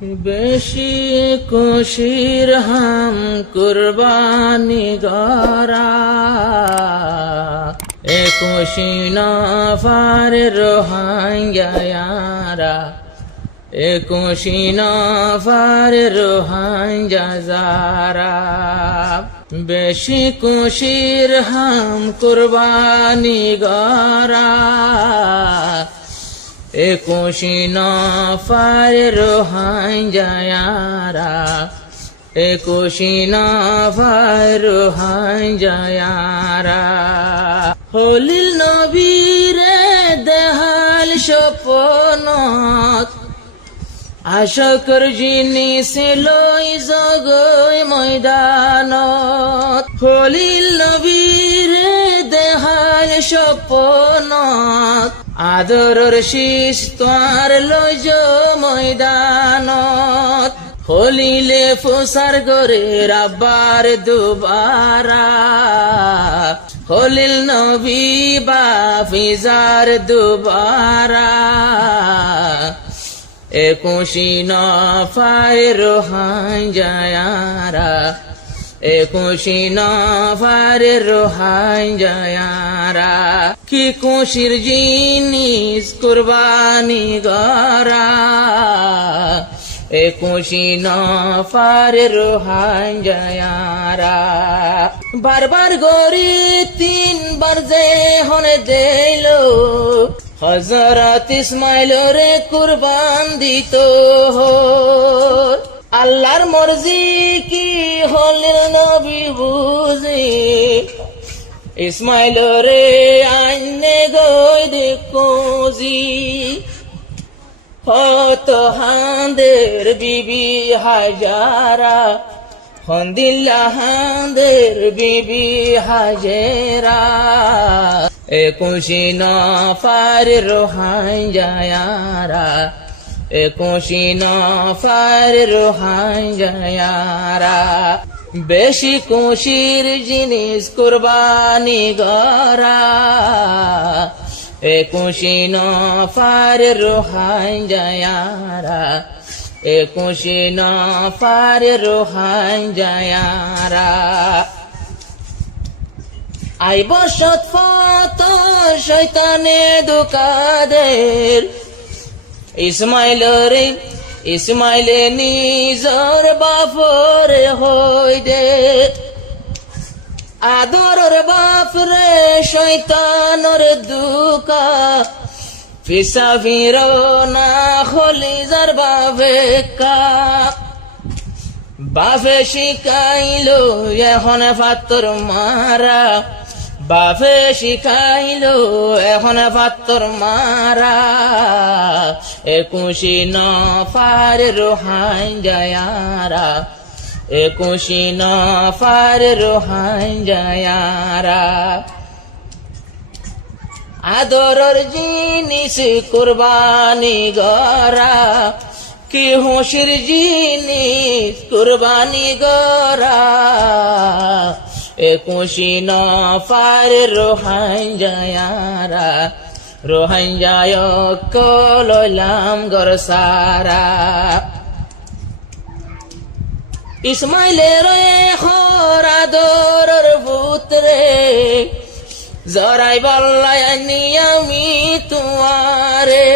বেশি খুশির হাম কুরবানি গরা এ খুশি নফার রোহাঙ্গায়ারা এ খুশি নফার রোহাঙ্গাজারা বেশি খুশির হাম কুরবানি গরা এ খুশি নফার রোহাঙ্গায়ারা এ খুশি নফার রোহাঙ্গায়ারা হলিল নবীরে দেহাল স্বপ্নত আশকর জিনিস লই জগই ময়দানত হলিল নবীরে দেহাল স্বপ্নত আদরর শীষ তোয়ার লইজ ময়দানত হলিলে ফুসার গরে রাব্বার দুবারা হলিল নবী বা ফিজার দুবারা এ খুশি নফার রোহাঙ্গায়ারা এ খুশি নফার রোহাঙ্গায়ারা কি খুশির জিনিস কুরবানি গরা এ খুশি নফার রোহাঙ্গায়ারা বারবার গরি তিনবার যে হনে দিল হযরত ইসমাইল রে কুরবান দিত আল্লাহর মর্জি কি হলিল নবী বুঝে ইসমাইল রে আইনে গই দেখোজি হত হাঁদের বিবি হাজারা হন্দিল্লা হাঁদের বিবি হাজেরা এ খুশি নফার রোহাঙ্গায়ারা এ খুশি নফার রোহাঙ্গায়ারা বেশি খুশির জিনিস কুরবানি গরা এ খুশি নফার রোহাঙ্গায়ারা এ খুশি নফার রোহাঙ্গায়ারা আইব সৎফত শয়তানে দুকাদের ইসমাইলে নিজর বাপর হই দে আদরর বাপরে শয়তানর দুকা ফিসা ফিরো না খলিজার বাপেকা বাপে শিখাইলো এখন পাত্তর মারা বাপে শিখাইলো এখন পাত্তর মারা এ খুশি নফার রোহাঙ্গায়ারা এ খুশি নফার রোহাঙ্গায়ারা আদরর জিনিস কুরবানি গরা কি খুশির জিনিস কুরবানি গরা এ খুশি নফার রোহাঙ্গায়ারা রোহাঙ্গায় কললাম গরসারা ইসমাইলের খর আদরর পুত্রে জরাই বল্লাই আমি তোমারে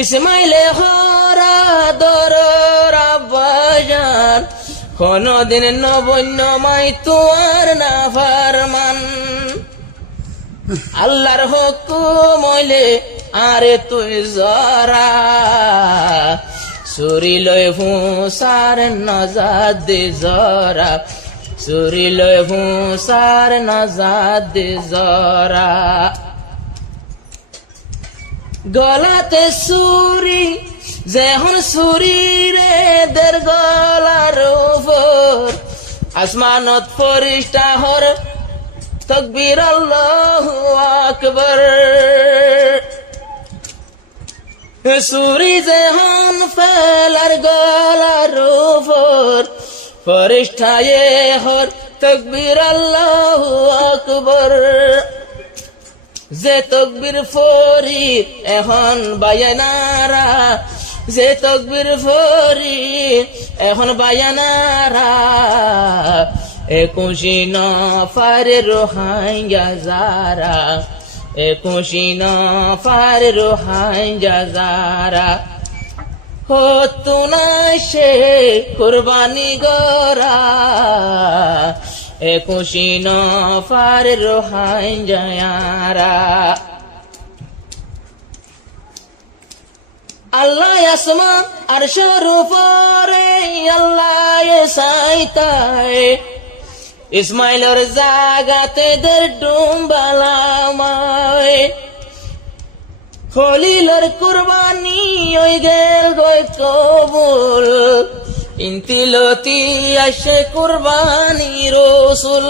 ইসমাইলে খর আদরর আব্বাজান কোনদিন নবন্য মাই তোমার না ফারমান আল্লাহর হুকুম হইলে আরে তুই জরা সুরি লয় ফুসার নজাদ দে জরা সুরি লয় ফুসার নজাদ দে জরা গলাতে সুরি যেহন সুরি রে দের গলার উপর আসমানত ফরিস্তা হর তকবীর আল্লাহু আকবার সুরি যেহন ফেলার গলার উপর ফরিস্তায়ে হর তকবীর আল্লাহু আকবার যে তকবীর ফরিদ এখন বায়নারা যে তকবীর ফরি এখন বায়ানারা 21 নফর রোহাঙ্গা যারা 21 নফর রোহাঙ্গা যারা হতো না সে কুরবানি গরা 21 নফর রোহাঙ্গা যারা আল্লাহ আসমান আরশের উপরে আল্লাহ সাইতায় ইসমাইলের জাগাতে দের ডুমবালামায় খলিলের কুরবানি ওই গেল গই কবুল ইন্তিলতি আসে কুরবানি রসুল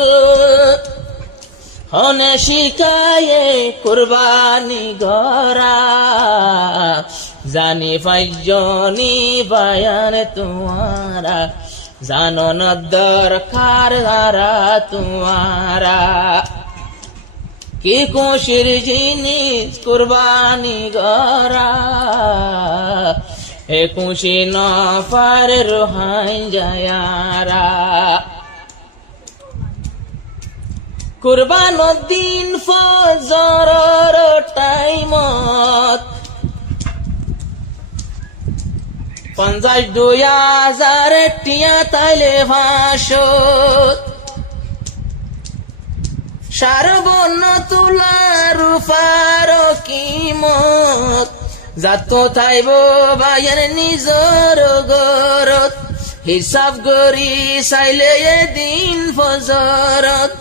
হনে শিকায়ে কুরবানি গরা জানি ফাইজনি বায়ান তোমারা জানো না দরকার হারা তোমারা কি খুশির জিনিস কুরবানি গরা 21 নফর রোহাঙ্গা যারা কুরবানোর দিন ফজরের টাইমত 52,000 টিয়া তাইলে ভাসত সারবর্ণ তুলা রূপার কিমত যাত থাইব বায়ের নিজর গরত হিসাব গরি চাইলে এদিন ফজরত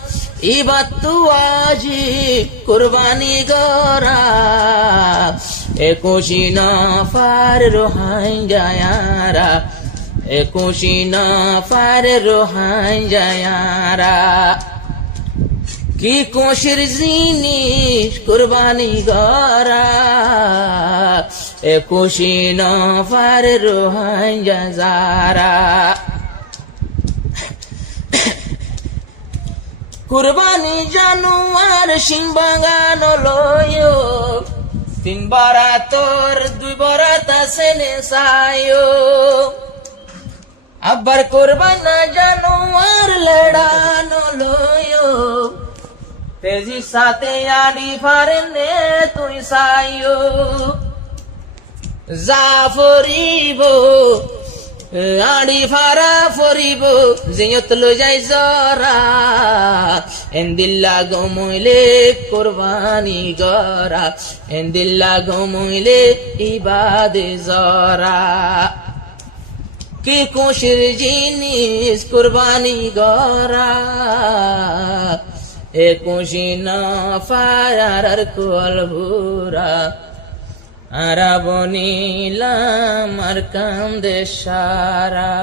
ইবাত তু আজি কুরবানি গরা 21 নফর রোহাঙ্গা যারা 21 নফর রোহাঙ্গা যারা কি খুশির জিনিস কুরবানি গরা 21 নফর রোহাঙ্গা যারা কুরবানি জানুয়ার সিং বাগান লয় 3 বরাতর 2 বরাত আছে নেসায়ো আবার কুরবানা জানুয়ার লড়ানো লয় তেজি সাথে আডি ফারনে তুই সায়ো জাফরিব আডি ফারা ফরিব জিয়ত লো যাই জরা এন্দিল্লা গমইলে কুরবানি গরা এন্দিল্লা গমইলে ইবাদে জরা কি খুশির জিনিস কুরবানি গরা 21 নফর কুলভুরা আরাবনিলাম আর কান্দে সারা